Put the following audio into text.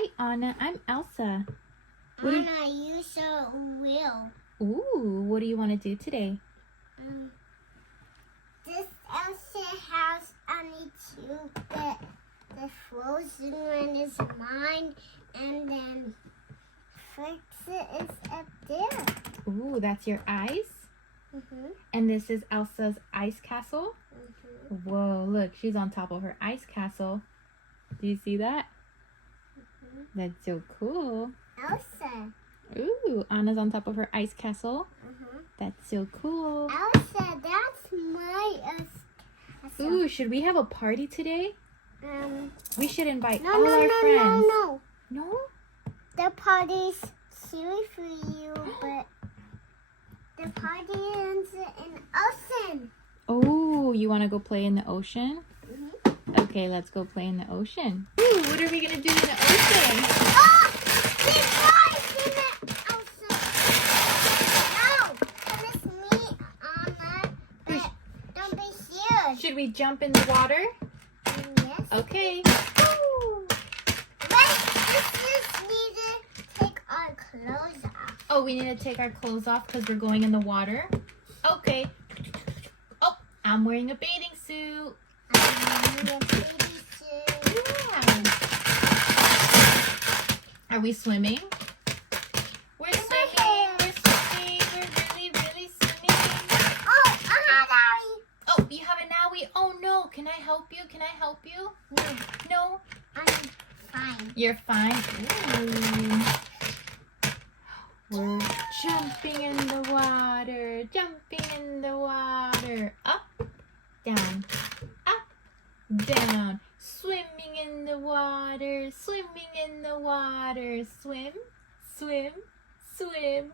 Hi, Anna. I'm Elsa. Anna, you so will. Ooh, what do you want to do today? This Elsa house, I need to get the frozen one is mine, and then fix it is up there. Ooh, that's your ice? And this is Elsa's ice castle? Whoa, look, she's on top of her ice castle. Do you see that? That's so cool. Elsa. Ooh, Anna's on top of her ice castle. That's so cool. Elsa, that's my castle. Ooh, should we have a party today? We should invite No, all no, our no, friends. no. No? The party's silly for you, but the party ends in ocean. Oh, you want to go play in the ocean? Okay, let's go play in the ocean. Ooh, what are we going to do in the ocean? Oh, there's life in it, Elsa. No, that is me, Anna. But don't be scared. Should we jump in the water? Yes. Okay. Woo. Wait, this is need to take our clothes off. Oh, we need to take our clothes off because we're going in the water? Okay. Oh, I'm wearing a bathing suit. Your baby suit. Yeah. Are we swimming? We're swimming. We're swimming. We're really, really swimming. Oh, Daddy. Oh, you have an owie? Oh, no. Can I help you? Can I help you? No, No? I'm fine. You're fine. Ooh. We're jumping in the water. Jumping in the water. Up, down, up, down. Swimming in the water. Swimming in the water. Swim, swim, swim.